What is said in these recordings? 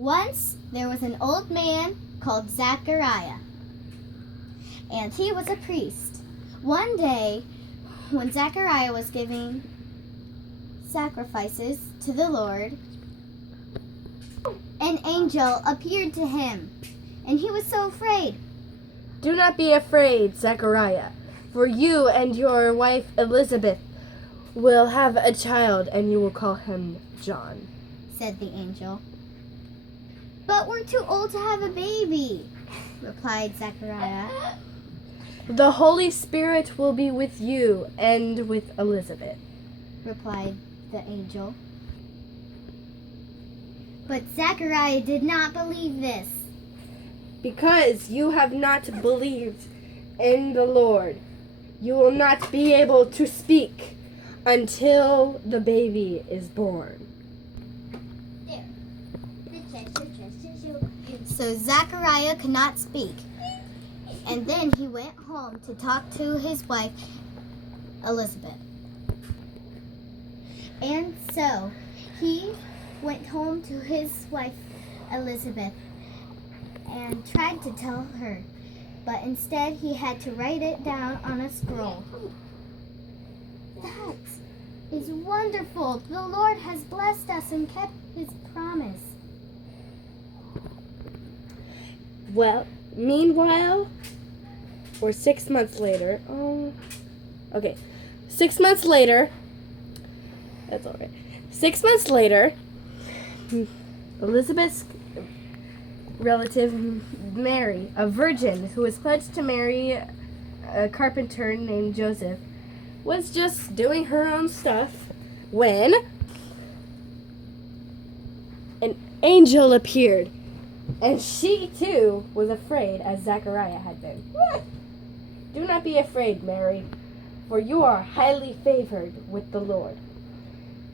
Once there was an old man called Zachariah, and he was a priest. One day, when Zachariah was giving sacrifices to the Lord, an angel appeared to him, and he was so afraid. "Do not be afraid, Zechariah, for you and your wife Elizabeth will have a child, and you will call him John," said the angel. "But we're too old to have a baby," replied Zachariah. "The Holy Spirit will be with you and with Elizabeth," replied the angel. But Zachariah did not believe this. "Because you have not believed in the Lord, you will not be able to speak until the baby is born." So Zachariah could not speak. And then he went home to talk to his wife, Elizabeth. And so he went home to his wife, Elizabeth, and tried to tell her. But instead, he had to write it down on a scroll. "That is wonderful. The Lord has blessed us and kept his promise." Well, meanwhile, or 6 months later, 6 months later, that's all right. 6 months later, Elizabeth's relative Mary, a virgin who was pledged to marry a carpenter named Joseph, was just doing her own stuff when an angel appeared. And she, too, was afraid, as Zachariah had been. "Do not be afraid, Mary, for you are highly favored with the Lord.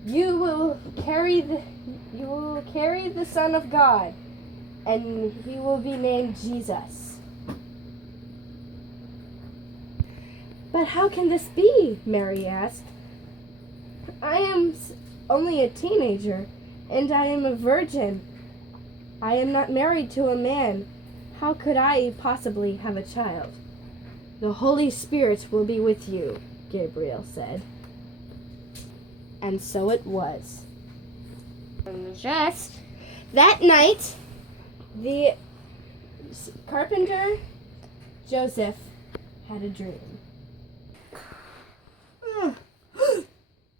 You will carry the Son of God, and he will be named Jesus." "But how can this be?" Mary asked. "I am only a teenager, and I am a virgin. I am not married to a man. How could I possibly have a child?" "The Holy Spirit will be with you," Gabriel said. And so it was. Just that night, the carpenter Joseph had a dream.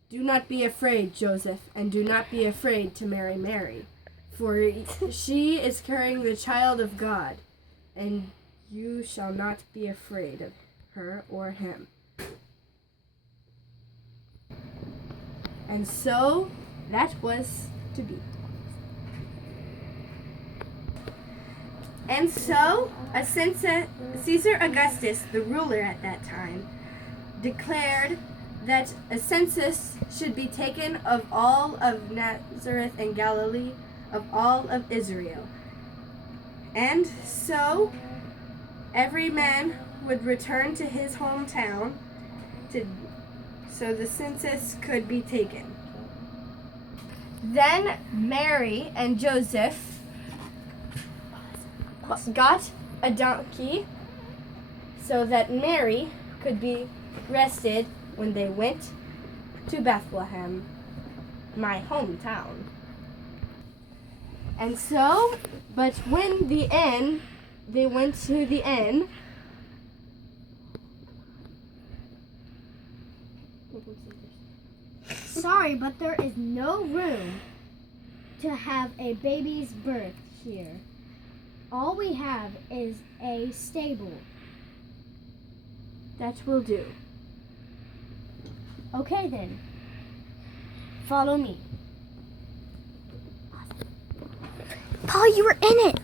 "Do not be afraid, Joseph, and do not be afraid to marry Mary, for she is carrying the child of God, and you shall not be afraid of her or him." And so that was to be. And so Caesar Augustus, the ruler at that time, declared that a census should be taken of all of Nazareth and Galilee, of all of Israel. And so every man would return to his hometown so the census could be taken. Then Mary and Joseph got a donkey so that Mary could be rested when they went to Bethlehem, my hometown. And so, but when they went to the inn, "Sorry, but there is no room to have a baby's birth here. All we have is a stable." "That will do." "Okay then, follow me." Paul, you were in it.